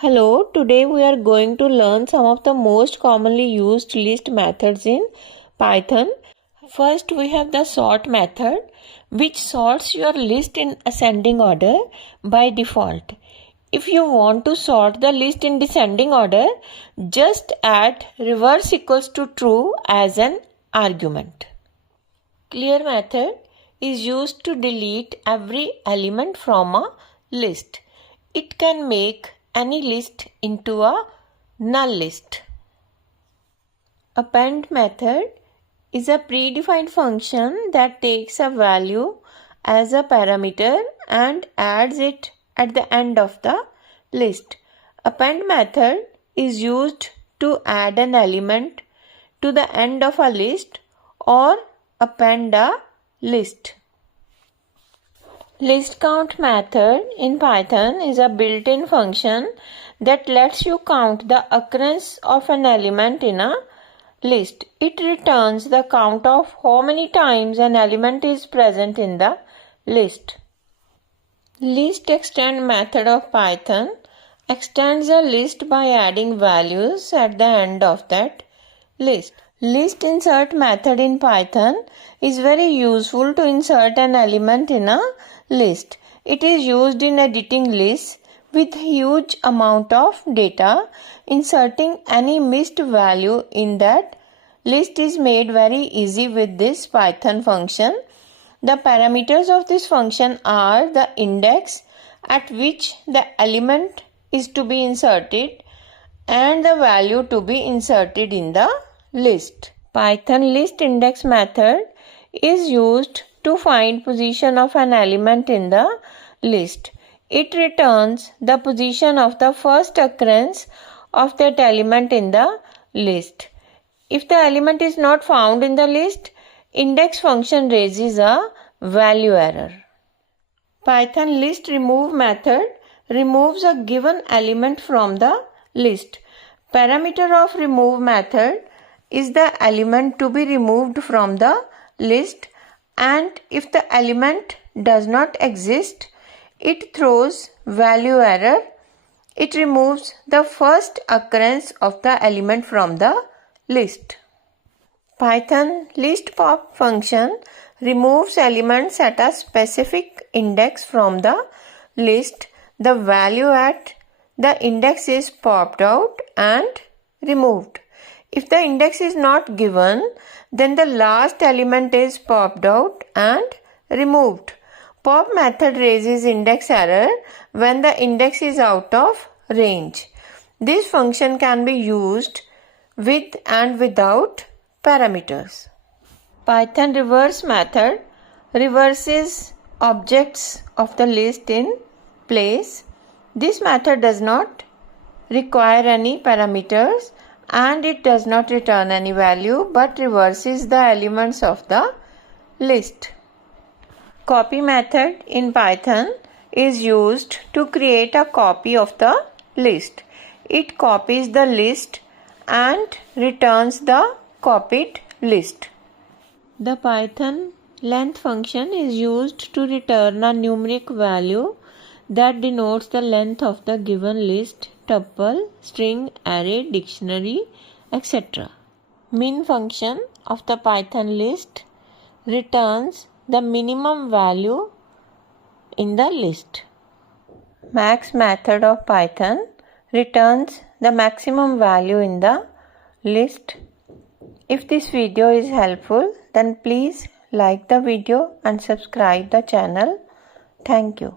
Hello, today we are going to learn some of the most commonly used list methods in Python. First, we have the sort method, which sorts your list in ascending order by default. If you want to sort the list in descending order, just add reverse equals to true as an argument. Clear method is used to delete every element from a list. It can make any list into a null list. Append method is a predefined function that takes a value as a parameter and adds it at the end of the list. Append method is used to add an element to the end of a list or append a list. List count method in Python is a built-in function that lets you count the occurrence of an element in a list. It returns the count of how many times an element is present in the list. List extend method of Python extends a list by adding values at the end of that list. List insert method in Python is very useful to insert an element in a list. It is used in editing lists with huge amount of data. Inserting any missed value in that list is made very easy with this Python function. The parameters of this function are the index at which the element is to be inserted and the value to be inserted in the list. Python list index method is used to find position of an element in the list. It returns the position of the first occurrence of that element in the list. If the element is not found in the list, index function raises a value error. Python list remove method removes a given element from the list. Parameter of remove method is the element to be removed from the list, and if the element does not exist, it throws value error. It removes the first occurrence of the element from the list. Python list pop function removes elements at a specific index from the list. The value at the index is popped out and removed. If the index is not given, then the last element is popped out and removed. Pop method raises index error when the index is out of range. This function can be used with and without parameters. Python reverse method reverses objects of the list in place. This method does not require any parameters and it does not return any value but reverses the elements of the list. Copy method in Python is used to create a copy of the list. It copies the list and returns the copied list. The Python length function is used to return a numeric value that denotes the length of the given list, tuple, string, array, dictionary, etc. Min function of the Python list returns the minimum value in the list. Max method of Python returns the maximum value in the list. If this video is helpful, then please like the video and subscribe the channel. Thank you.